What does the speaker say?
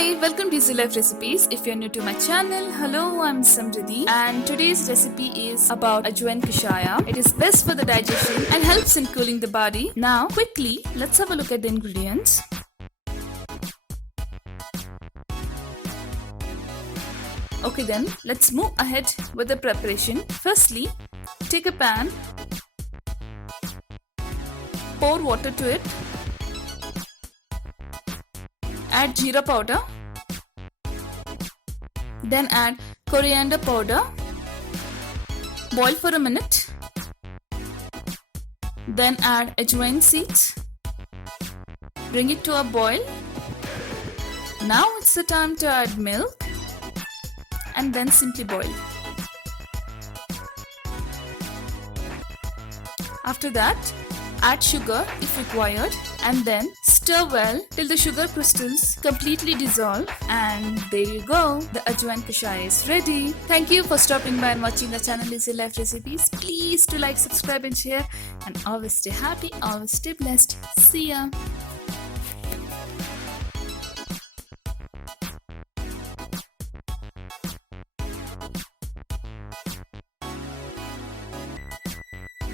Hi, welcome to Easy Life Recipes. If you're new to my channel, hello, I'm Samriddhi and today's recipe is about Ajwain Kashaya. It is best for the digestion and helps in cooling the body. Now, quickly, let's have a look at the ingredients. Okay then, let's move ahead with the preparation. Firstly, take a pan, pour water to it, add jeera powder, then add coriander powder, boil for a minute, then add ajwain seeds, bring it to a boil. Now it's the time to add milk and then simply boil. After that, add sugar if required and then stir well till the sugar crystals completely dissolve, and there you go, the Ajwain Kashaya is ready. Thank you for stopping by and watching the channel Easy Life Recipes. Please do like, subscribe and share, and always stay happy, always stay blessed. See ya.